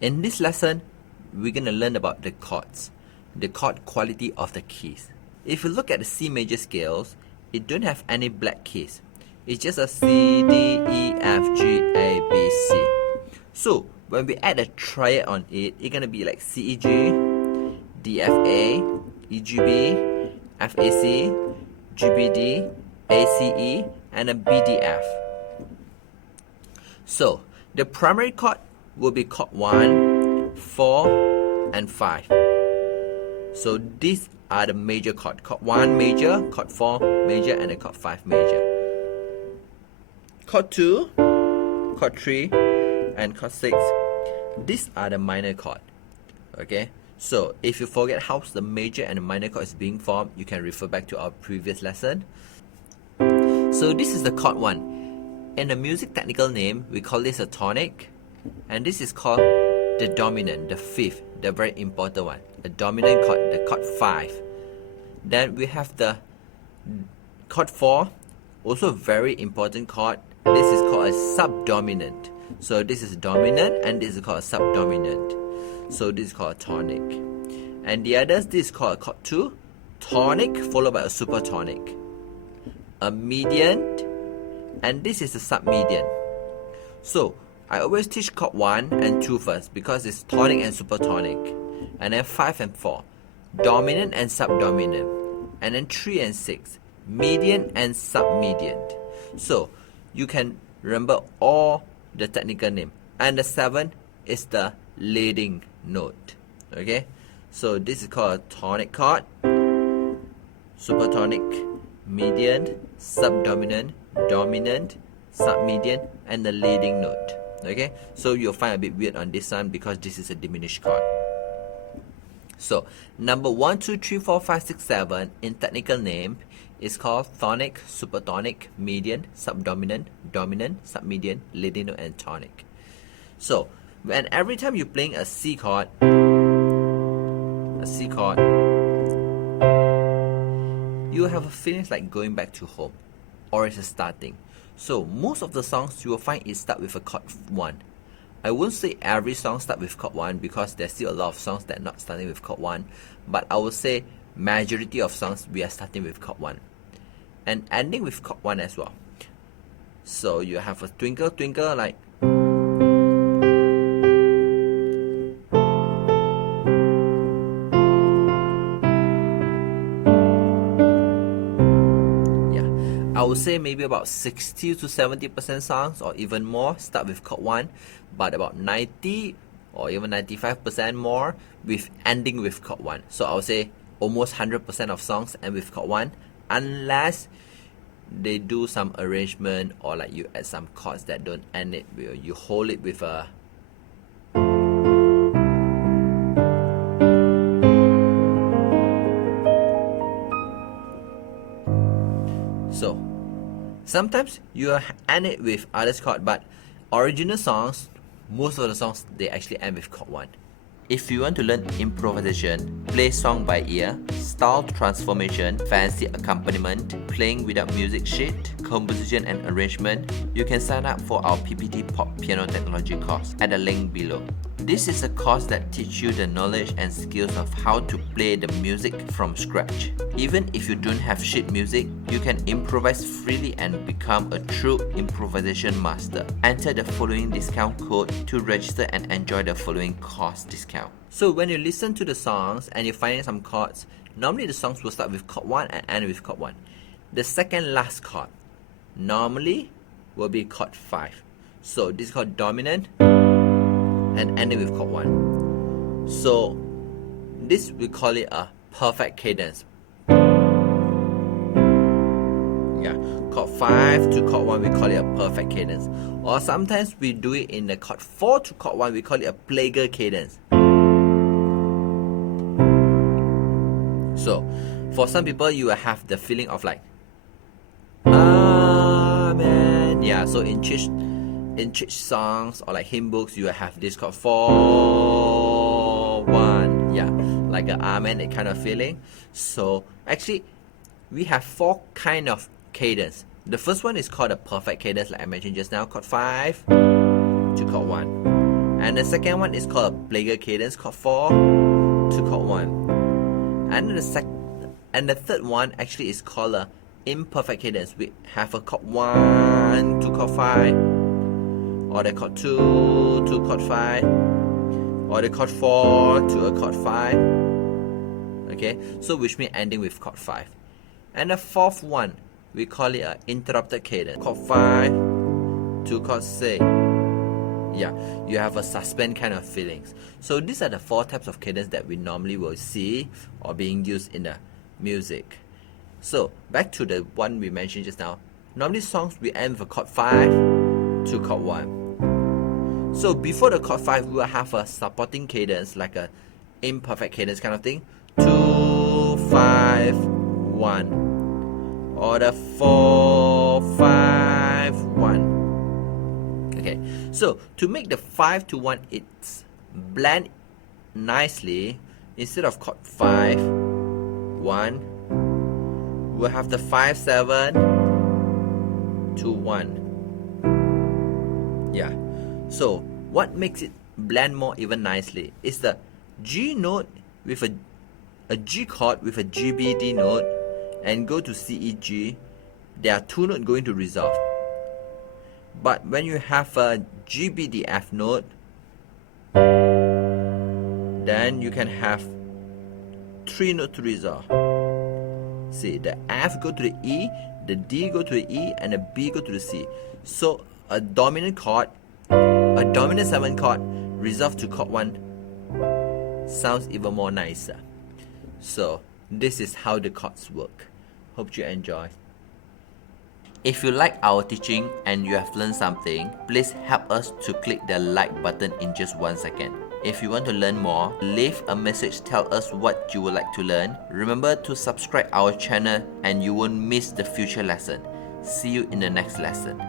In this lesson, we're going to learn about the chords, the chord quality of the keys. If you look at the C major scales, it don't have any black keys. It's just a C, D, E, F, G, A, B, C. So when we add a triad on it, it's going to be like C, E, G, D, F, A, E, G, B, F, A, C, G, B, D, A, C, E, and a B, D, F. So the primary chord will be chord 1, 4, and 5. So these are the major chords. Chord 1 major, chord 4 major, and then chord 5 major. Chord 2, chord 3, and chord 6. These are the minor chord. Okay? So if you forget how the major and the minor chord is being formed, you can refer back to our previous lesson. So this is the chord 1. In the music technical name, we call this a tonic. And this is called the dominant, the fifth, the very important one. The dominant chord, the chord 5. Then we have the chord 4, also a very important chord. This is called a subdominant. So this is dominant and this is called a subdominant. So this is called a tonic. And the others, this is called a chord 2, tonic followed by a supertonic, a median, and this is a submedian. So I always teach chord 1 and 2 first because it's tonic and supertonic. And then 5 and 4, dominant and subdominant. And then 3 and 6, median and submedian. So you can remember all the technical name. And the 7 is the leading note. Okay? So this is called a tonic chord, supertonic, median, subdominant, dominant, submedian, and the leading note. Okay, so you'll find a bit weird on this one because this is a diminished chord. So number 1, 2, 3, 4, 5, 6, 7 in technical name is called tonic, supertonic, median, subdominant, dominant, submedian, leading note, and tonic. So when every time you're playing a C chord, you have a feeling like going back to home, or it's starting. So most of the songs you will find it start with a chord 1. I won't say every song start with chord 1 because there's still a lot of songs that are not starting with chord 1. But I would say majority of songs we are starting with chord 1 and ending with chord 1 as well. So you have a twinkle twinkle like I would say maybe about 60 to 70% songs or even more start with chord 1, but about 90 or even 95% more with ending with chord 1. So I would say almost 100% of songs end with chord 1 unless they do some arrangement or like you add some chords that don't end it, you hold it with a so sometimes you end it with other chord, but original songs, most of the songs, they actually end with chord 1. If you want to learn improvisation, play song by ear, style transformation, fancy accompaniment, playing without music sheet, composition and arrangement, you can sign up for our PPT Pop Piano Technology course at the link below. This is a course that teaches you the knowledge and skills of how to play the music from scratch. Even if you don't have sheet music, you can improvise freely and become a true improvisation master. Enter the following discount code to register and enjoy the following course discount. So when you listen to the songs and you find some chords, normally the songs will start with chord 1 and end with chord 1. The second last chord normally will be chord 5. So this is called dominant and ending with chord 1. So this we call it a perfect cadence. Yeah, chord 5 to chord 1 we call it a perfect cadence. Or sometimes we do it in the chord 4 to chord 1 we call it a plagal cadence. So for some people you will have the feeling of like Amen. Yeah, so in church songs or like hymn books you will have this chord 4 1. Yeah, like an Amen, that kind of feeling. So actually we have 4 kind of cadence. The first one is called a perfect cadence, like I mentioned just now, chord 5 to chord 1. And the second one is called a plagal cadence, chord 4 to chord 1. And the third one actually is called a imperfect cadence. We have a chord 1 to chord 5, or the chord 2 to chord 5, or the chord 4 to a chord 5. Okay, so which means ending with chord 5. And the fourth one, we call it an interrupted cadence, chord 5 to chord 6. Yeah, you have a suspend kind of feelings. So these are the 4 types of cadence that we normally will see or being used in the music. So back to the one we mentioned just now. Normally songs we end with a chord 5 to chord 1. So before the chord 5 we will have a supporting cadence like a imperfect cadence kind of thing. 2, 5, 1, or the 4, 5, 1. Okay, so to make the 5 to 1 it's blend nicely, instead of chord 5, 1, we'll have the 5, 7 to 1. Yeah, so what makes it blend more even nicely is the G note with a G chord with a G, B, D note and go to C, E, G. There are 2 notes going to resolve. But when you have a G, B, D, F note, then you can have 3 notes to resolve. See, the F go to the E, the D go to the E, and the B go to the C. So a dominant chord, a dominant 7 chord resolved to chord 1 sounds even more nicer. So this is how the chords work. Hope you enjoy. If you like our teaching and you have learned something, please help us to click the like button in just 1 second. If you want to learn more, leave a message, tell us what you would like to learn. Remember to subscribe our channel and you won't miss the future lesson. See you in the next lesson.